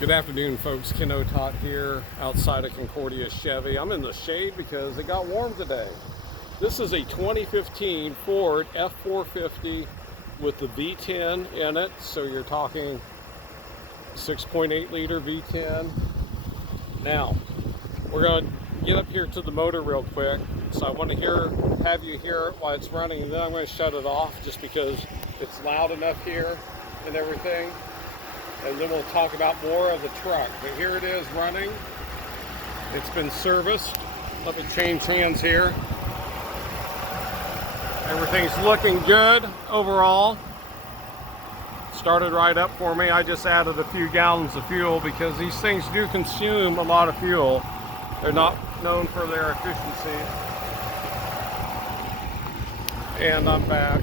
Good afternoon, folks. Kent Otott here outside of Concordia Chevy. I'm in the shade because it got warm today. This is a 2015 Ford F-450 with the V10 in it. So you're talking 6.8 liter V10. Now, we're going to get up here to the motor real quick. So I want to have you hear it while it's running. And then I'm going to shut it off just because it's loud enough here and everything. And then we'll talk about more of the truck. But here it is running. It's been serviced. Let me change hands here. Everything's looking good overall. Started right up for me. I just added a few gallons of fuel because these things do consume a lot of fuel. They're not known for their efficiency. And I'm back.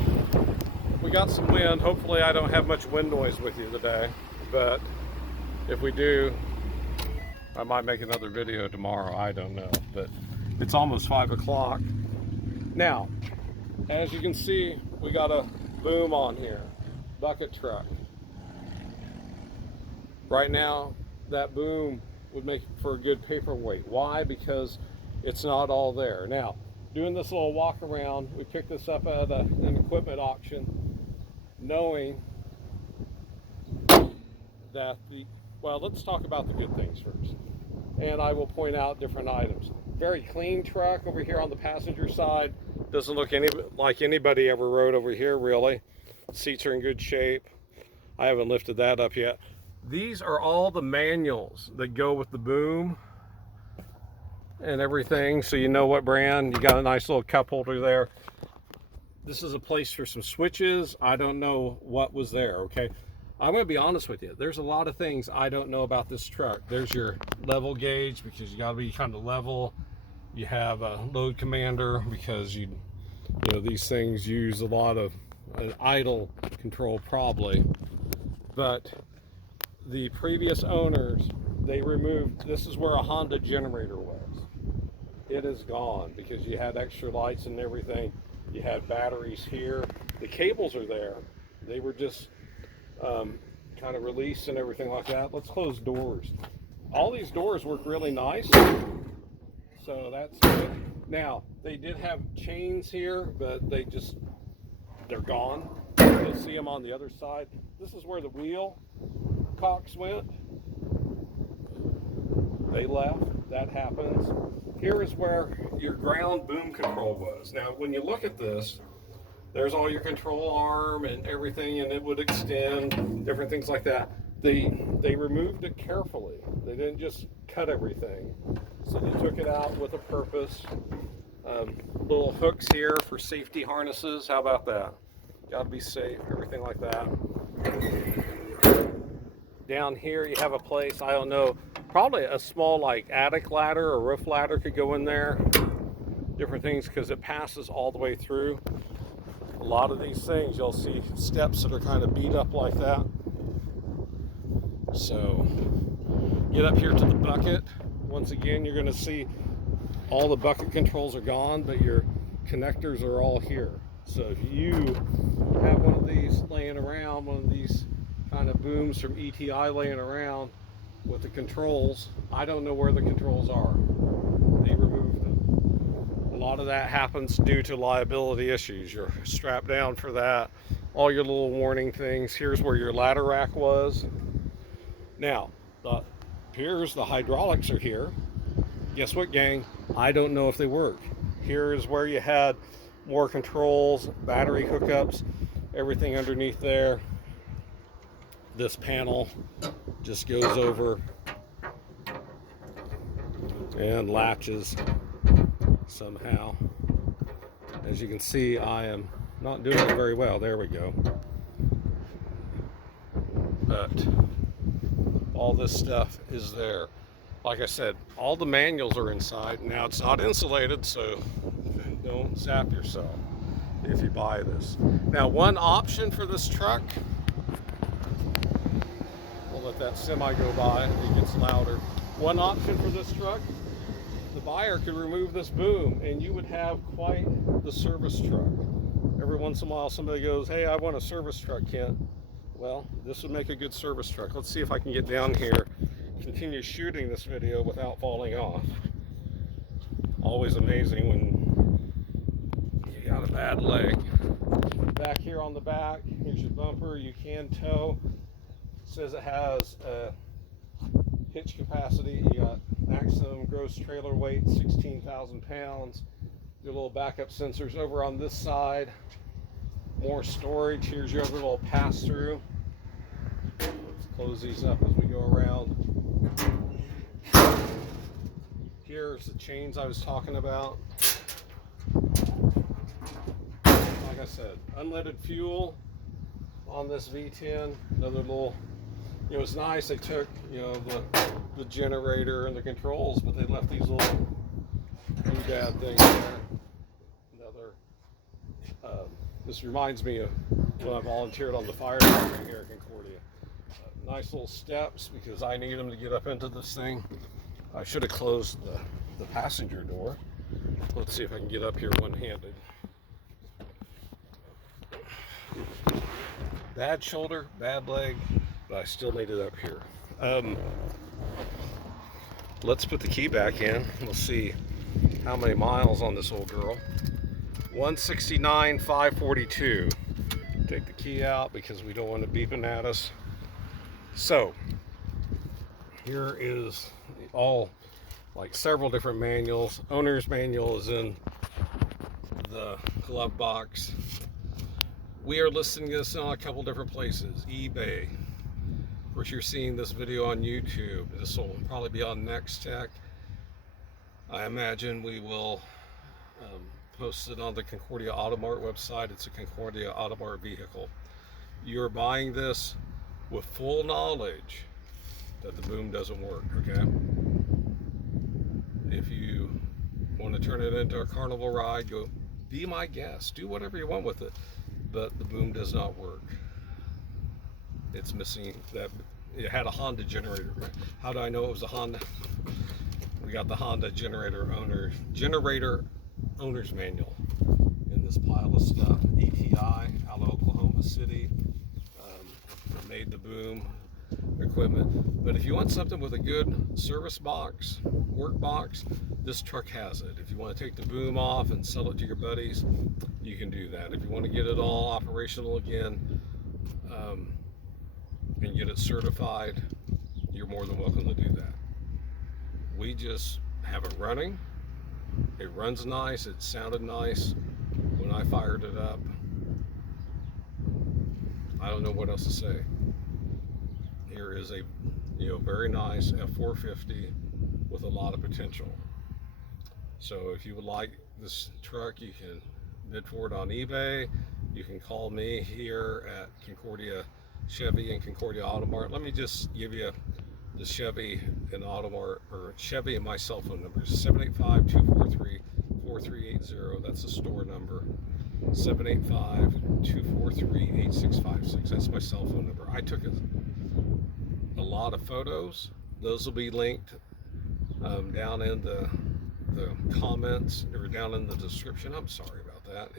We got some wind. Hopefully I don't have much wind noise with you today. But if we do, I might make another video tomorrow. I don't know, but it's almost 5 o'clock. Now, as you can see, we got a boom on here, bucket truck. Right now, that boom would make for a good paperweight. Why? Because it's not all there. Now, doing this little walk around, we picked this up at an equipment auction, knowing that let's talk about the good things first. And I will point out different items. Very clean truck over here on the passenger side. Doesn't look like anybody ever rode over here, really. Seats are in good shape. I haven't lifted that up yet. These are all the manuals that go with the boom and everything, so you know what brand. You got a nice little cup holder there. This is a place for some switches. I don't know what was there, okay? I'm going to be honest with you. There's a lot of things I don't know about this truck. There's your level gauge because you got to be kind of level. You have a load commander because you know these things use a lot of idle control probably. But the previous owners, they removed, this is where a Honda generator was. It is gone because you had extra lights and everything. You had batteries here. The cables are there. They were just kind of release and everything like that. Let's close doors. All these doors work really nice, so that's good. Now, they did have chains here, but they're gone. You'll see them on the other side. This is where the wheel cocks went. They left. That happens. Here is where your ground boom control was. Now, when you look at this, there's all your control arm and everything, and it would extend, different things like that. They removed it carefully. They didn't just cut everything. So they took it out with a purpose. Little hooks here for safety harnesses. How about that? Got to be safe, everything like that. Down here you have a place, I don't know, probably a small like attic ladder or roof ladder could go in there. Different things because it passes all the way through. A lot of these things, you'll see steps that are kind of beat up like that. So, get up here to the bucket. Once again, you're going to see all the bucket controls are gone, but your connectors are all here. So if you have one of these laying around, one of these kind of booms from ETI laying around with the controls, I don't know where the controls are. They removed them. A lot of that happens due to liability issues. You're strapped down for that. All your little warning things. Here's where your ladder rack was. Now, here's the hydraulics are here. Guess what, gang? I don't know if they work. Here is where you had more controls, battery hookups, everything underneath there. This panel just goes over and latches somehow. As you can see, I am not doing it very well. There we go. But all this stuff is there. Like I said, all the manuals are inside. Now it's not insulated, so don't zap yourself if you buy this. Now, one option for this truck, we'll let that semi go by, it gets louder. One option for this truck, the buyer could remove this boom and you would have quite the service truck. Every once in a while somebody goes, hey, I want a service truck, Kent. Well, this would make a good service truck. Let's see if I can get down here continue shooting this video without falling off. Always amazing when you got a bad leg. Back here on the back, here's your bumper. You can tow. It says it has a hitch capacity. You got maximum gross trailer weight, 16,000 pounds. Your little backup sensors over on this side. More storage. Here's your other little pass-through. Let's close these up as we go around. Here's the chains I was talking about. Like I said, unleaded fuel on this V10. Another little, it was nice. They took, the generator and the controls, but they left these little doodad things there. Another, this reminds me of when I volunteered on the fire department here at Concordia. Nice little steps because I need them to get up into this thing. I should have closed the passenger door. Let's see if I can get up here one-handed. Bad shoulder, bad leg, but I still made it up here. Let's put the key back in. We'll see how many miles on this old girl. 169,542. Take the key out because we don't want it beeping at us. So, here is all, like several different manuals. Owner's manual is in the glove box. We are listing this on a couple different places. eBay. Of course, you're seeing this video on YouTube. This will probably be on Next Tech. I imagine we will post it on the Concordia AutoMart website. It's a Concordia AutoMart vehicle. You're buying this with full knowledge that the boom doesn't work, okay? If you want to turn it into a carnival ride, go be my guest. Do whatever you want with it. But the boom does not work. It's missing that. It had a Honda generator. How do I know it was a Honda? We got the Honda generator owner's manual in this pile of stuff. ETI out of Oklahoma City made the boom equipment. But if you want something with a good service box, work box, this truck has it. If you want to take the boom off and sell it to your buddies, you can do that. If you want to get it all operational again and get it certified, you're more than welcome to do that. We just have it running. It runs nice. It sounded nice when I fired it up. I don't know what else to say. Here is a very nice F-450 with a lot of potential. So if you would like this truck, you can bid for it on eBay. You can call me here at Concordia Chevy and Concordia AutoMart. Let me just give you the Chevy and AutoMart, or Chevy and my cell phone number is 785-243-4380. That's the store number. 785-243-8656. That's my cell phone number. I took a lot of photos. Those will be linked down in the comments or down in the description. I'm sorry about that.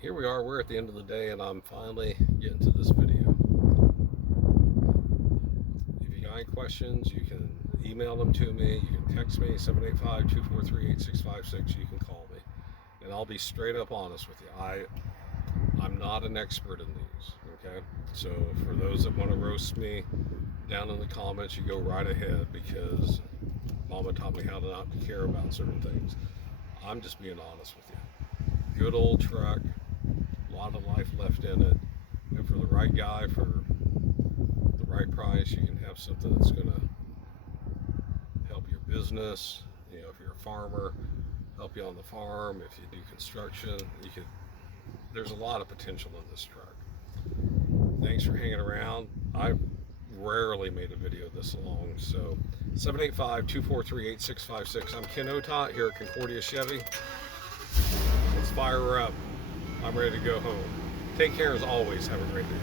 Here we are. We're at the end of the day, and I'm finally getting to this video. If you got any questions, you can email them to me. You can text me 785-243-8656. You can call me, and I'll be straight up honest with you. I'm not an expert in these. Okay, so for those that want to roast me down in the comments, you go right ahead, because Mama taught me how to not care about certain things. I'm just being honest with you. Good old truck, a lot of life left in it, and for the right guy, for the right price, you can have something that's going to help your business. If you're a farmer, help you on the farm. If you do construction, there's a lot of potential in this truck. Thanks for hanging around. I rarely made a video this long, so 785-243-8656. I'm Kent Otott here at Concordia Chevy. Let's fire her up. I'm ready to go home. Take care as always. Have a great day.